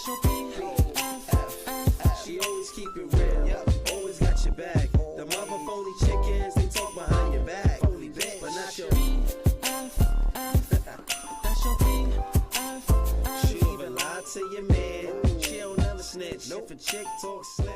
That's your BFF. She always keep it real, always got your back. The mother phony chickens, they talk behind your back, but not your BFF. That's your BFF. She even lied to your man. She don't never snitch. No for chick talk slick.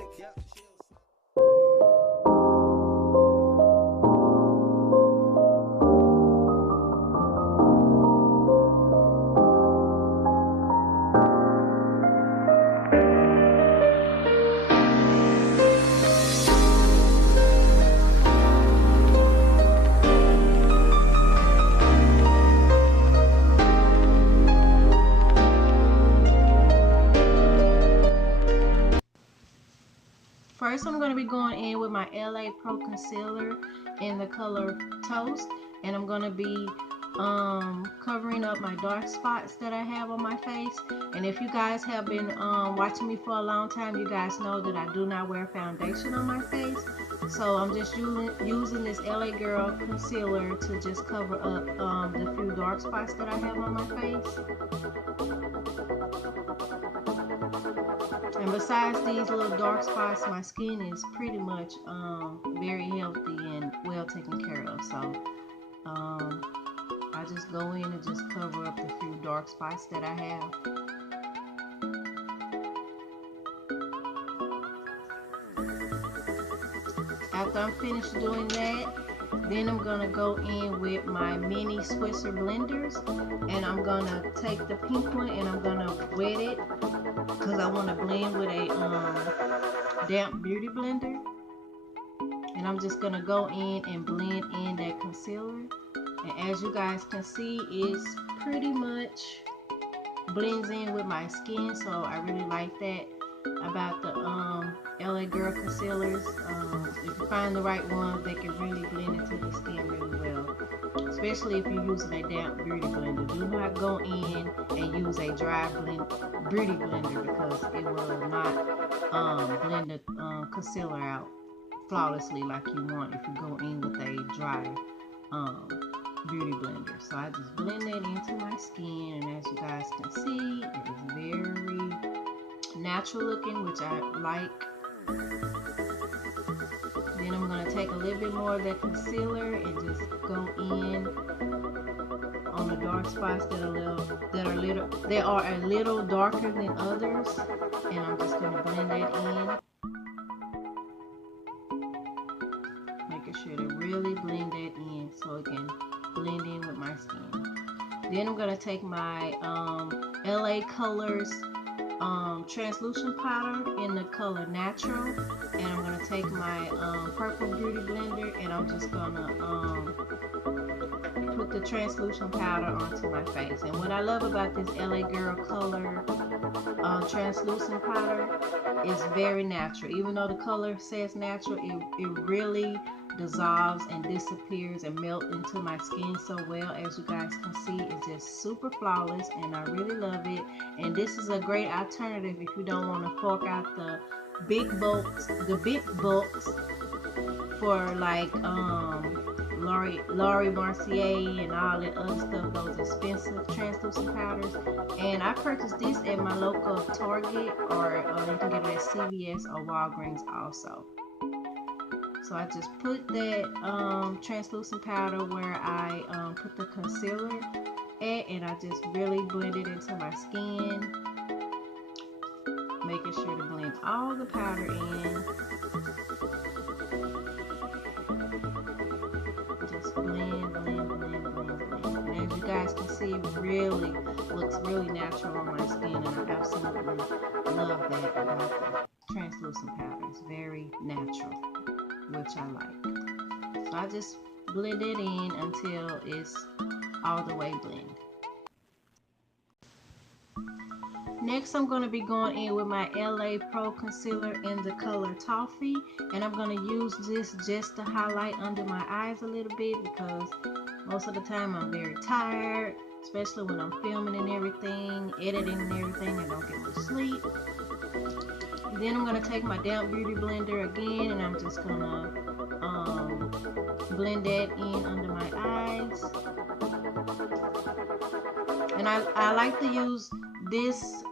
First, I'm going to be going in with my LA Pro Concealer in the color Toast, and I'm going to be covering up my dark spots that I have on my face. And if you guys have been watching me for a long time, you guys know that I do not wear foundation on my face. So I'm just using this LA Girl concealer to just cover up the few dark spots that I have on my face. And besides these little dark spots, my skin is pretty much very healthy and well taken care of. So I just go in and just cover up the few dark spots that I have. After I'm finished doing that, then I'm gonna go in with my mini Swisser blenders, and I'm gonna take the pink one and I'm gonna wet it because I want to blend with a damp beauty blender. And I'm just gonna go in and blend in that concealer, and as you guys can see, it's pretty much blends in with my skin, so I really like that about the LA Girl concealers. If you find the right one, they can really blend into the skin really well, especially if you're using a damp beauty blender. Do not go in and use a dry beauty blender because it will not blend the concealer out flawlessly like you want if you go in with a dry beauty blender. So I just blend that into my skin, and as you guys can see, it is very natural looking, which I like. Then I'm going to take a little bit more of that concealer and just go in on the dark spots that are a little darker than others, and I'm just going to blend that in, making sure to really blend that in so it can blend in with my skin. Then I'm going to take my LA Colors translucent powder in the color Natural, and I'm going to take my purple beauty blender, and I'm just going to put the translucent powder onto my face. And what I love about this LA Girl color translucent powder is very natural. Even though the color says natural, it really dissolves and disappears and melts into my skin so well. As you guys can see, it's just super flawless, and I really love it. And this is a great alternative if you don't want to fork out the big bulks for like Laura Mercier and all that other stuff, those expensive translucent powders. And I purchased this at my local Target, or you can get it at CVS or Walgreens also. So I just put that translucent powder where I put the concealer at, and I just really blend it into my skin, making sure to blend all the powder in. Just blend, blend, blend, blend, blend. And as you guys can see, it really looks really natural on my skin, and I absolutely love that about the translucent powder. It's very natural, which I like. So I just blend it in until it's all the way blend. Next, I'm going to be going in with my LA Pro Concealer in the color Toffee, and I'm going to use this just to highlight under my eyes a little bit, because most of the time I'm very tired, especially when I'm filming and everything, editing and everything. I don't get much sleep. Then I'm going to take my damp beauty blender again, and I'm just going to blend that in under my eyes. And I like to use this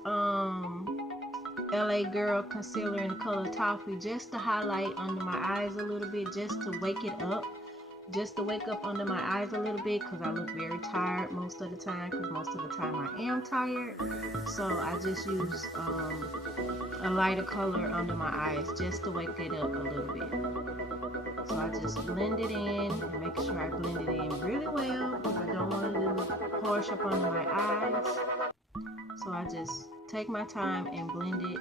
LA Girl concealer in the color Toffee, just to highlight under my eyes a little bit, just to wake it up. Just to wake up under my eyes a little bit, because I look very tired most of the time, because most of the time I am tired. So I just use a lighter color under my eyes just to wake it up a little bit. So I just blend it in and make sure I blend it in really well, because I don't want it to harsh up under my eyes. So I just take my time and blend it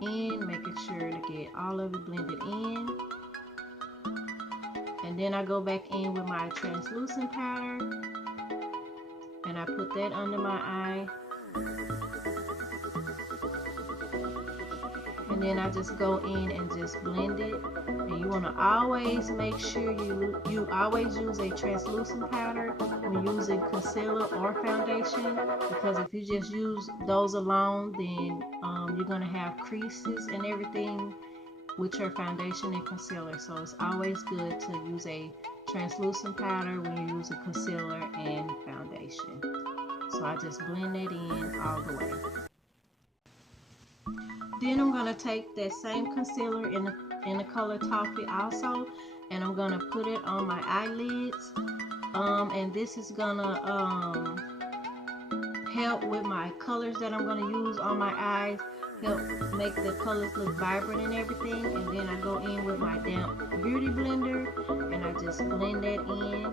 in, making sure to get all of it blended in. And then I go back in with my translucent powder and I put that under my eye. And then I just go in and just blend it. And you want to always make sure you always use a translucent powder when using concealer or foundation, because if you just use those alone, then you're going to have creases and everything with your foundation and concealer. So it's always good to use a translucent powder when you use a concealer and foundation. So I just blend it in all the way. Then I'm going to take that same concealer in the color Toffee also, and I'm going to put it on my eyelids. And this is going to help with my colors that I'm going to use on my eyes. Help make the colors look vibrant and everything. And then I go in with my damp beauty blender and I just blend that in.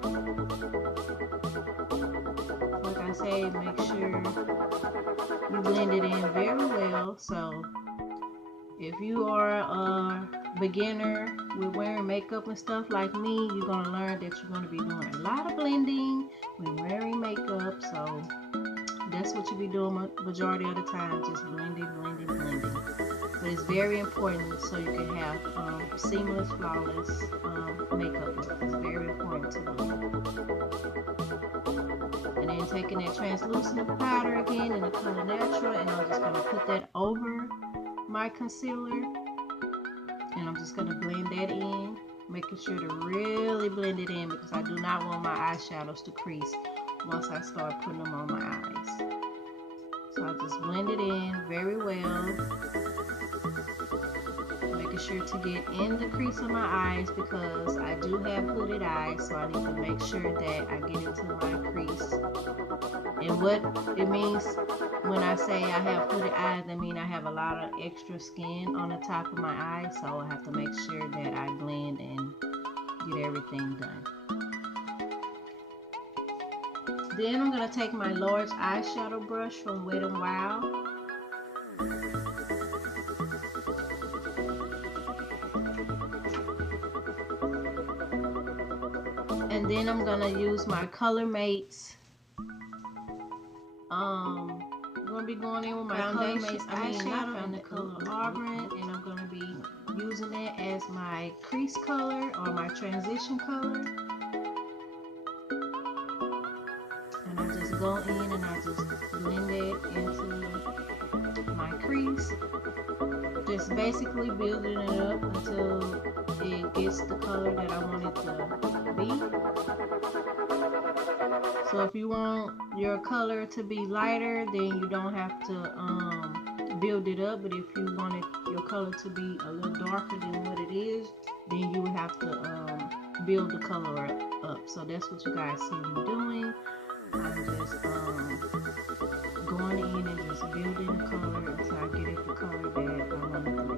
Like I say, make sure you blend it in very well. So if you are a beginner with wearing makeup and stuff like me, you're going to learn that you're going to be doing a lot of blending when wearing makeup. So that's what you'll be doing majority of the time, just blending. But it's very important so you can have seamless, flawless makeup look. It's very important to do. And then taking that translucent powder again in the color Natural, and I'm just going to put that over my concealer. And I'm just going to blend that in, making sure to really blend it in, because I do not want my eyeshadows to crease once I start putting them on my eyes. So I just blend it in very well, making sure to get in the crease of my eyes, because I do have hooded eyes, so I need to make sure that I get into my crease. And what it means when I say I have hooded eyes, I mean I have a lot of extra skin on the top of my eyes, so I have to make sure that I blend and get everything done. Then I'm going to take my large eyeshadow brush from Wet n Wild. And then I'm going to use my Color Mates. I'm going to be going in with my Color Mates eyeshadow in the color Auburn. And I'm going to be using it as my crease color or my transition color. Go in and I just blend it into my crease, just basically building it up until it gets the color that I want it to be. So if you want your color to be lighter, then you don't have to build it up, but if you wanted your color to be a little darker than what it is, then you would have to build the color up. So that's what you guys see me doing. I'm just going in and just building the color until I get it the color that I want it to be.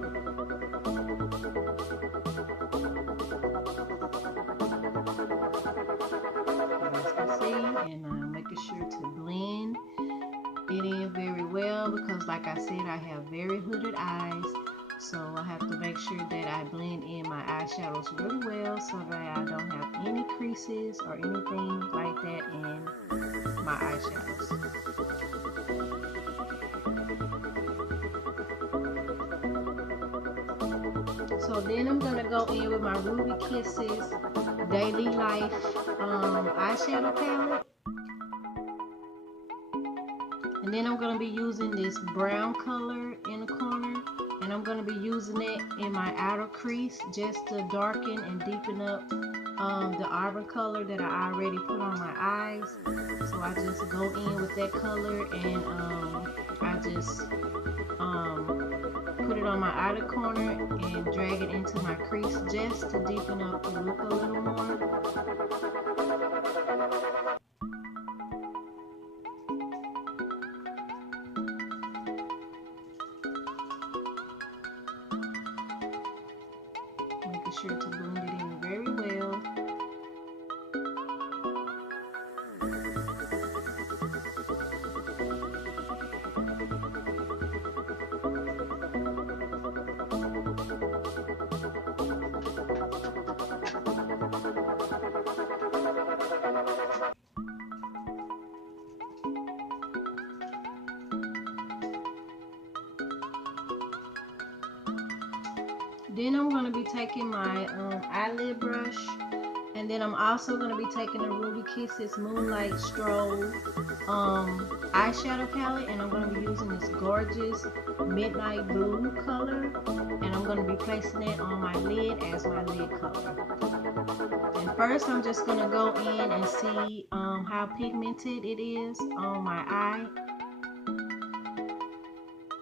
As you can see, and I'm making sure to blend it in very well, because like I said, I have very hooded eyes. So I have to make sure that I blend in my eyeshadows really well so that I don't have any creases or anything like that in my eyeshadows. So then I'm going to go in with my Ruby Kisses Daily Life eyeshadow palette. And then I'm going to be using this brown color in the corner. And I'm going to be using it in my outer crease just to darken and deepen up the auburn color that I already put on my eyes. So I just go in with that color and I just on my outer corner and drag it into my crease just to deepen up the look a little more. Making sure to blend it in very well. Then I'm going to be taking my eyelid brush, and then I'm also going to be taking the Ruby Kisses Moonlight Strobe eyeshadow palette, and I'm going to be using this gorgeous midnight blue color, and I'm going to be placing it on my lid as my lid color. And first I'm just going to go in and see how pigmented it is on my eye.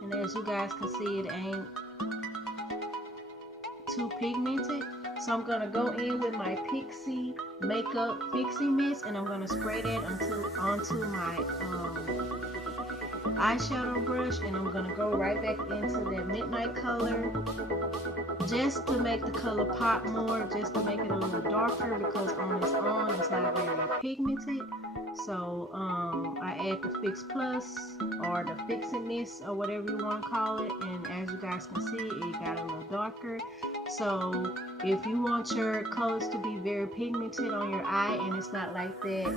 And as you guys can see, it ain't too pigmented, so I'm gonna go in with my Pixie Makeup Fixie Mist, and I'm gonna spray that onto my eyeshadow brush, and I'm gonna go right back into that midnight color just to make the color pop more, just to make it a little darker, because on its own it's not very pigmented. So I add the Fix Plus or the Fixing Mist or whatever you want to call it, and as you guys can see, it got a little darker. So if you want your colors to be very pigmented on your eye and it's not like that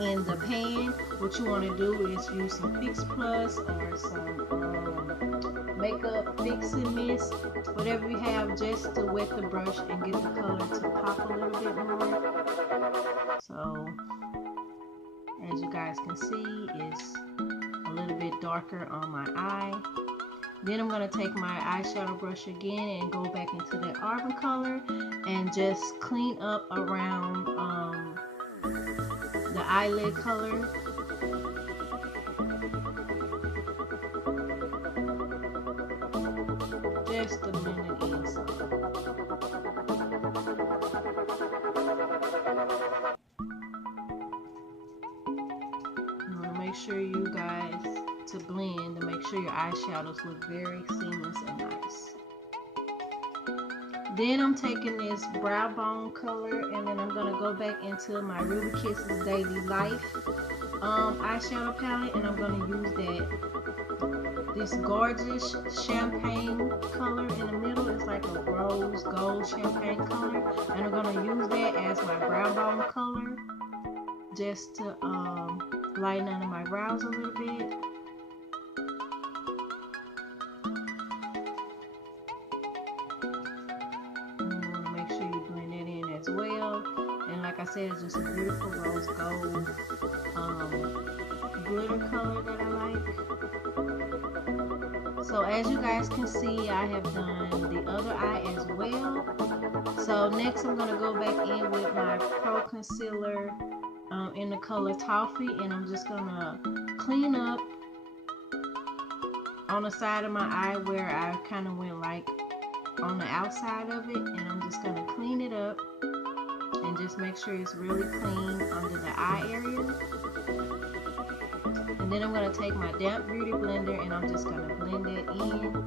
in the pan, what you want to do is use some Fix Plus or some Makeup Fixing Mist, whatever you have, just to wet the brush and get the color to pop a little bit more. So as you guys can see, it's a little bit darker on my eye. Then I'm going to take my eyeshadow brush again and go back into that auburn color and just clean up around the eyelid color. Just to blend it in some. Make sure you guys to blend to make sure your eyeshadows look very seamless and nice. Then I'm taking this brow bone color, and then I'm gonna go back into my Ruby Kisses Daily Life eyeshadow palette, and I'm gonna use this gorgeous champagne color in the middle. It's like a rose gold champagne color, and I'm gonna use that as my brow bone color just to lighten under my brows a little bit. And you want to make sure you blend that in as well. And like I said, it's just a beautiful rose gold glitter color that I like. So as you guys can see, I have done the other eye as well. So next I'm going to go back in with my Pro Concealer in the color Toffee, and I'm just gonna clean up on the side of my eye where I kind of went like on the outside of it, and I'm just gonna clean it up and just make sure it's really clean under the eye area. And then I'm gonna take my damp beauty blender and I'm just gonna blend it in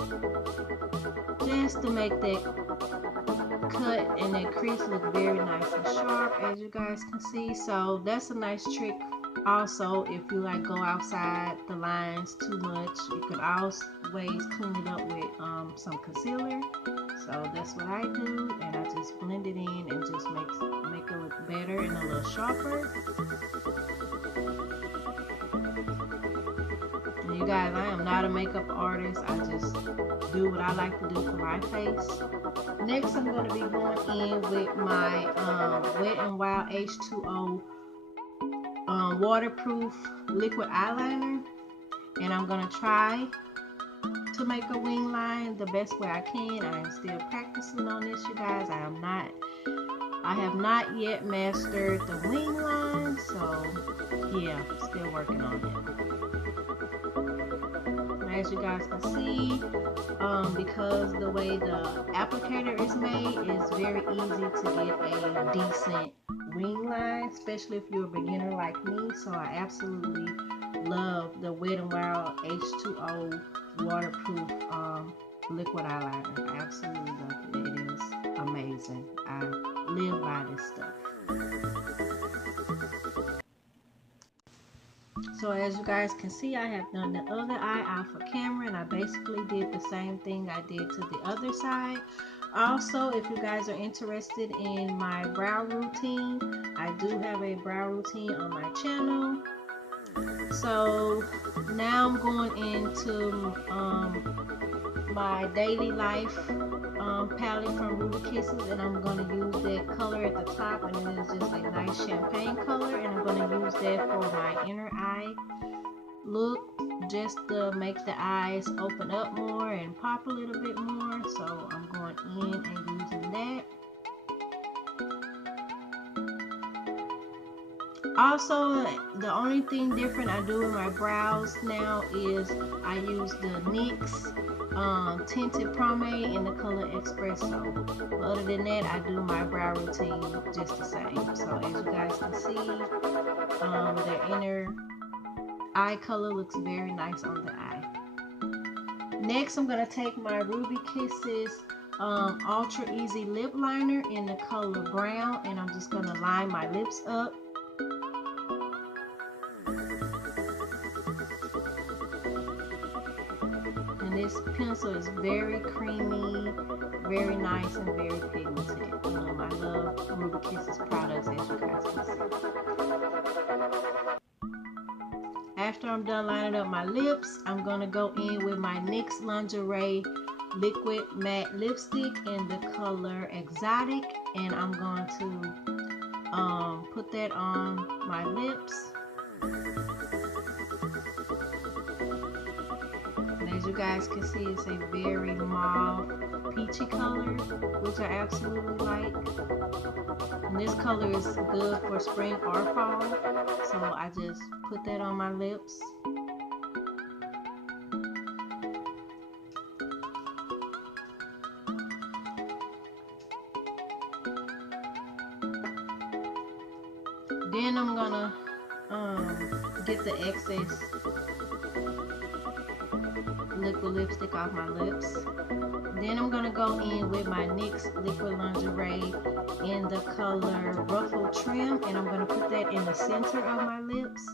just to make that cut and that crease look very nice and sharp, as you guys can see. So that's a nice trick also. If you like go outside the lines too much, you can always clean it up with some concealer. So that's what I do, and I just blend it in and just make it look better and a little sharper. And you guys, I am not a makeup artist. I just do what I like to do for my face. Next, I'm going to be going in with my Wet n Wild H2O waterproof liquid eyeliner, and I'm going to try to make a wing line the best way I can. I am still practicing on this, you guys. I have not yet mastered the wing line, so yeah, still working on it. As you guys can see, because the way the applicator is made, it's very easy to get a decent wing line, especially if you're a beginner like me. So I absolutely love the Wet n Wild H2O waterproof liquid eyeliner. I absolutely love it. It is amazing. I live by this stuff. So as you guys can see, I have done the other eye off of camera, and I basically did the same thing I did to the other side. Also, if you guys are interested in my brow routine, I do have a brow routine on my channel. So now I'm going into my Daily Life palette from Ruby Kisses, and I'm going to use that color at the top, and it is just a nice champagne color, and I'm going to use that for my inner eye look, just to make the eyes open up more and pop a little bit more. So I'm going in and using that. Also, the only thing different I do with my brows now is I use the NYX tinted pomade in the color Espresso. But other than that, I do my brow routine just the same. So as you guys can see, the inner eye color looks very nice on the eye. Next, I'm going to take my Ruby Kisses Ultra Easy Lip Liner in the color brown, and I'm just going to line my lips up. This pencil is very creamy, very nice, and very pigmented. I love Ruby Kisses products, as you guys can see. After I'm done lining up my lips, I'm going to go in with my NYX Lingerie Liquid Matte Lipstick in the color Exotic, and I'm going to put that on my lips. As you guys can see, it's a very mauve, peachy color, which I absolutely like. And this color is good for spring or fall, so I just put that on my lips. Then I'm gonna get the excess liquid lipstick off my lips. Then I'm gonna go in with my NYX Liquid Lingerie in the color Ruffled Trim, and I'm gonna put that in the center of my lips,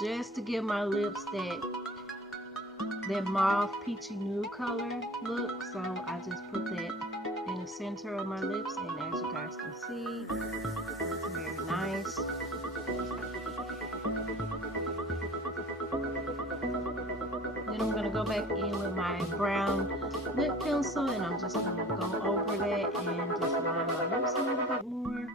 just to give my lips that mauve peachy nude color look. So I just put that in the center of my lips, and as you guys can see, it looks very nice. Then I'm going to go back in with my brown lip pencil, and I'm just going to go over that and just line my lips a little bit more.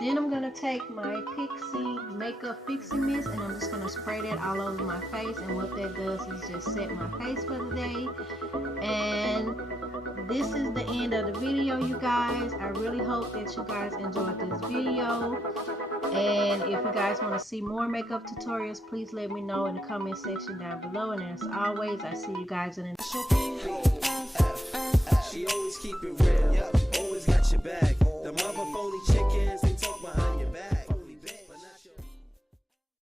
Then I'm going to take my Pixie Makeup Fixing Mist, and I'm just going to spray that all over my face, and what that does is just set my face for the day. And this is the end of the video, you guys. I really hope that you guys enjoyed this video, and if you guys want to see more makeup tutorials, please let me know in the comment section down below. And as always, I see you guys in the She always keep it real.